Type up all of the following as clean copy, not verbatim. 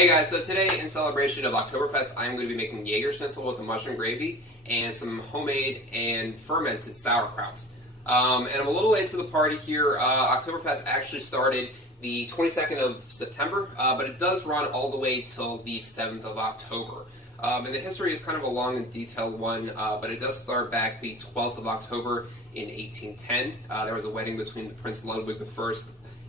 Hey guys, so today in celebration of Oktoberfest, I'm going to be making Jägerschnitzel with a mushroom gravy and some homemade and fermented sauerkraut. And I'm a little late to the party here. Oktoberfest actually started the 22nd of September, but it does run all the way till the 7th of October. And the history is kind of a long and detailed one, but it does start back the 12th of October in 1810. There was a wedding between the Prince Ludwig I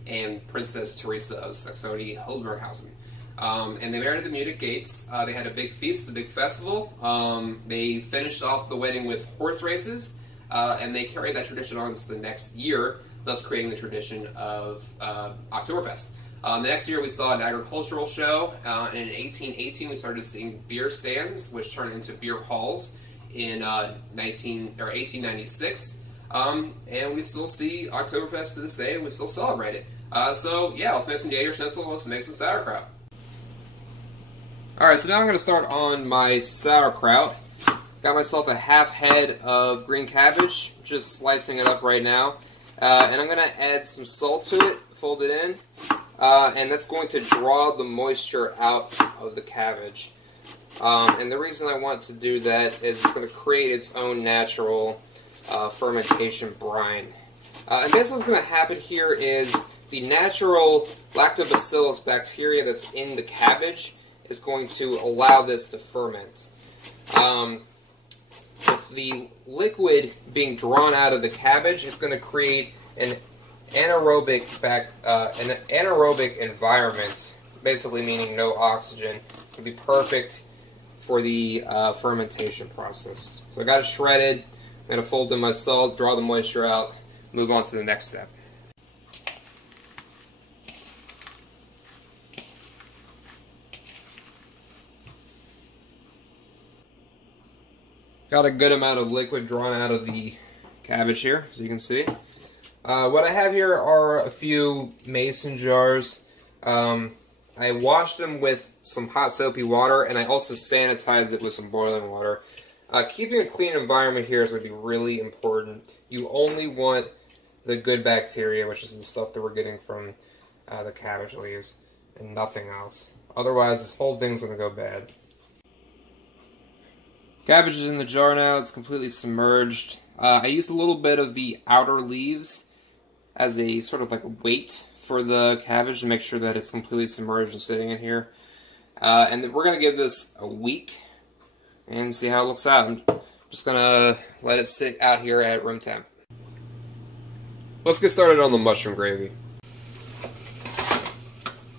and Princess Teresa of Saxony-Hildburghausen. And they married at the Munich gates. They had a big feast, a big festival. They finished off the wedding with horse races, and they carried that tradition on to the next year, thus creating the tradition of Oktoberfest. The next year we saw an agricultural show, and in 1818 we started seeing beer stands, which turned into beer halls in 1896. And we still see Oktoberfest to this day, and we still celebrate it. So yeah, let's make some Jägerschnitzel, let's make some sauerkraut. Alright, so now I'm going to start on my sauerkraut. Got myself a half head of green cabbage, just slicing it up right now. And I'm going to add some salt to it, fold it in, and that's going to draw the moisture out of the cabbage. And the reason I want to do that is it's going to create its own natural fermentation brine. And basically what's going to happen here is the natural lactobacillus bacteria that's in the cabbage is going to allow this to ferment. With the liquid being drawn out of the cabbage, it's going to create an anaerobic environment, basically meaning no oxygen. It's going to be perfect for the fermentation process. So I got it shredded. I'm going to fold in my salt, draw the moisture out, move on to the next step. Got a good amount of liquid drawn out of the cabbage here, as you can see. What I have here are a few mason jars. I washed them with some hot soapy water, and I also sanitized it with some boiling water. Keeping a clean environment here is going to be really important. You only want the good bacteria, which is the stuff that we're getting from the cabbage leaves, and nothing else. Otherwise, this whole thing's going to go bad. Cabbage is in the jar now, it's completely submerged. I used a little bit of the outer leaves as a sort of like a weight for the cabbage to make sure that it's completely submerged and sitting in here. And then we're going to give this a week and see how it looks out. I'm just going to let it sit out here at room temp. Let's get started on the mushroom gravy.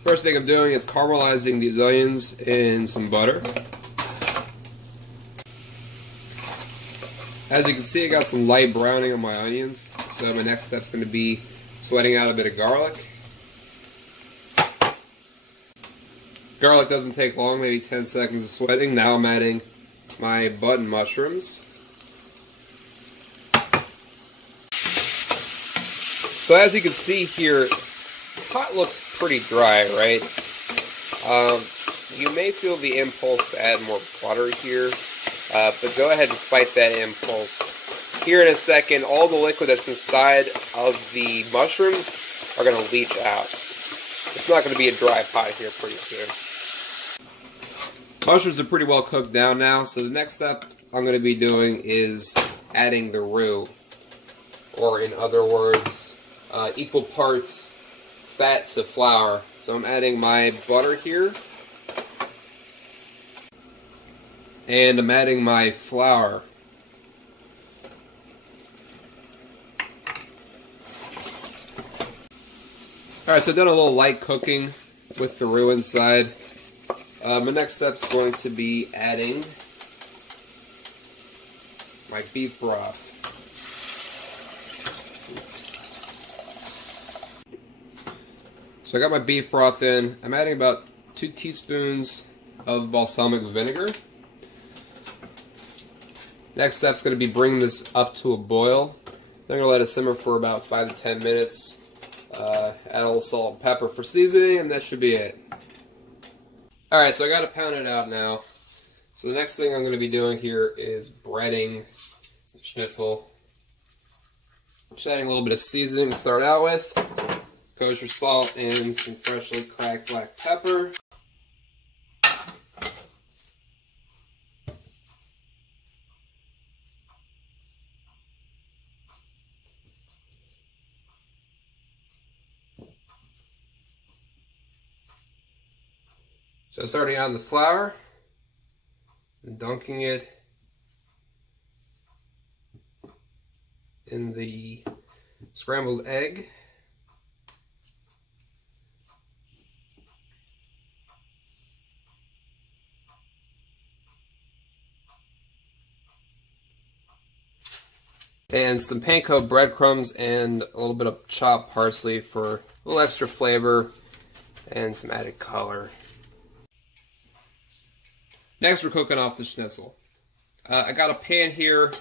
First thing I'm doing is caramelizing these onions in some butter. As you can see, I got some light browning on my onions, so my next step is going to be sweating out a bit of garlic. Garlic doesn't take long, maybe 10 seconds of sweating. Now I'm adding my button mushrooms. So as you can see here, the pot looks pretty dry, right? You may feel the impulse to add more butter here. But go ahead and fight that impulse. Here in a second, all the liquid that's inside of the mushrooms are going to leach out. It's not going to be a dry pot here pretty soon. Mushrooms are pretty well cooked down now, so the next step I'm going to be doing is adding the roux. Or in other words, equal parts fat to flour. So I'm adding my butter here. And I'm adding my flour. Alright, so I've done a little light cooking with the roux inside. My next step is going to be adding my beef broth. So I got my beef broth in. I'm adding about 2 teaspoons of balsamic vinegar. Next step is going to be bringing this up to a boil. Then I'm going to let it simmer for about 5 to 10 minutes. Add a little salt and pepper for seasoning, and that should be it. Alright, so I got to pound it out now. So the next thing I'm going to be doing here is breading schnitzel. Just adding a little bit of seasoning to start out with. Kosher salt and some freshly cracked black pepper. So starting out in the flour, and dunking it in the scrambled egg. And some Panko breadcrumbs and a little bit of chopped parsley for a little extra flavor and some added color. Next, we're cooking off the schnitzel. I got a pan here, a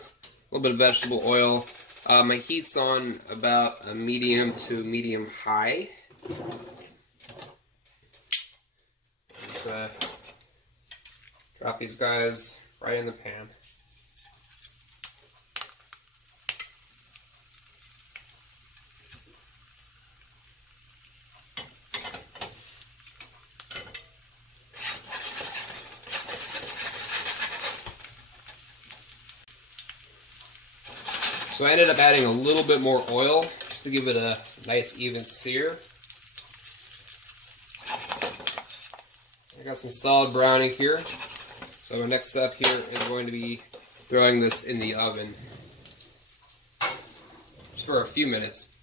little bit of vegetable oil. My heat's on about a medium to medium high. Just, drop these guys right in the pan. So I ended up adding a little bit more oil just to give it a nice even sear. I got some solid browning here. So my next step here is going to be throwing this in the oven just for a few minutes.